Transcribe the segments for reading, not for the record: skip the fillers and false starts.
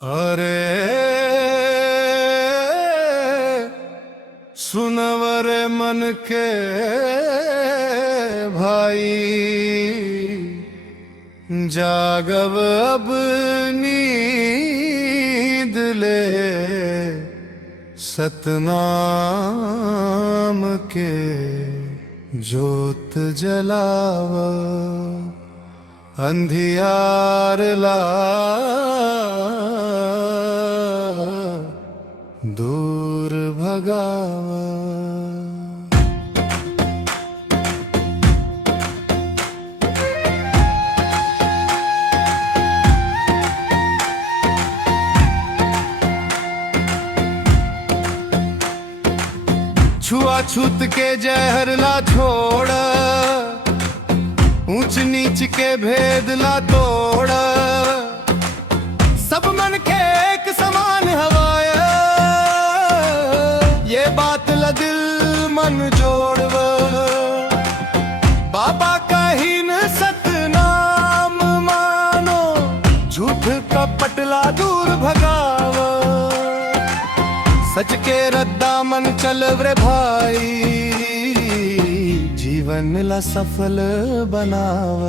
अरे सुनवर मन के भाई, जागव अब नींद ले, सतनाम के जोत जलाव, अंधियार ला दूर भगावा। छुआछूत के जहर ला छोड़, ऊंच नीच के भेद ला तोड़, सब मन के एक समान हवाया, ये बात ला दिल मन जोड़व, बाबा का ही न सतनाम मानो, झूठ कपट ला दूर भगाव, सच के रद्दा मन चल रे भाई, जीवन ला सफल बनाव।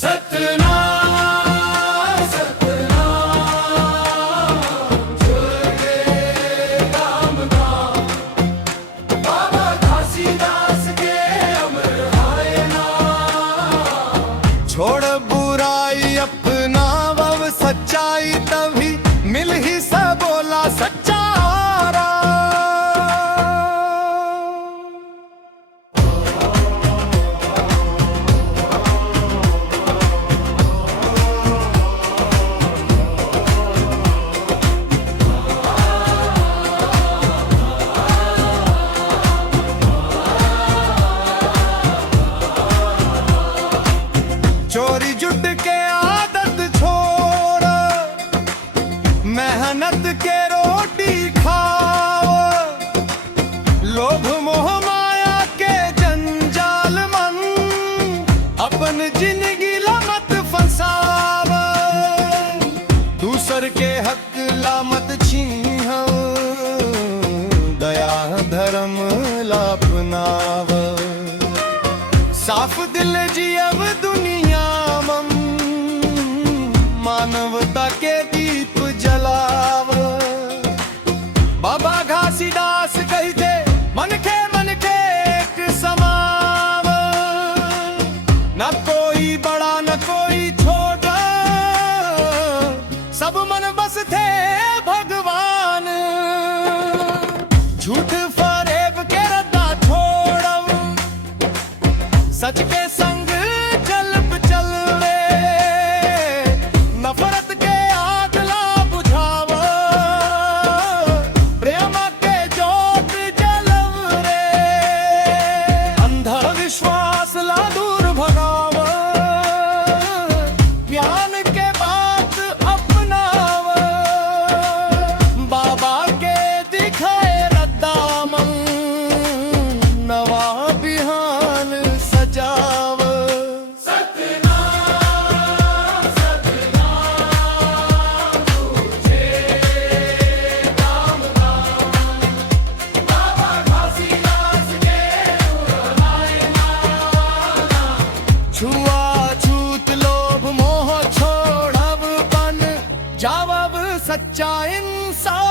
सतनाम सतनाम जुगे दाम दाम, बाबा घासीदास के अमर आए नाम, छोड़ बुराई अपना वव सच्चाई, तभी मिल ही सब बोला सच्चा। चोरी जुट के आदत छोड़, मेहनत के रोटी खाओ, लोभ मोह माया के जंजाल मन, अपन जिंदगी ला मत फंसाव, दूसर के हक ला मत छीन, दया धर्म ला अपनाव, साफ दिल जियव दुनिया मम, मानवता के दीप जलाव, बाबा घासीदास कही थे मन के एक समाव, न कोई बड़ा न कोई छोटा, सब मन बस थे भगवान, झूठ फरेब के रद्दा छोड़व, सच के संग चल रे, नफरत के आग ला बुझाव, प्रेम के जोत जलव रे, अंधा विश्वास ला दूर भगाव, ज्ञान के बात अपनाव, बाबा के दिखाए रद्दा मन, नवा बिहान सजाव। सतनाम सतनाम तुझे दाम दाम, बाबा घासीदास के उड़ाए नाना, छुआछूत लोभ मोह छोड़ब, बन जावब सच्चा इंसान।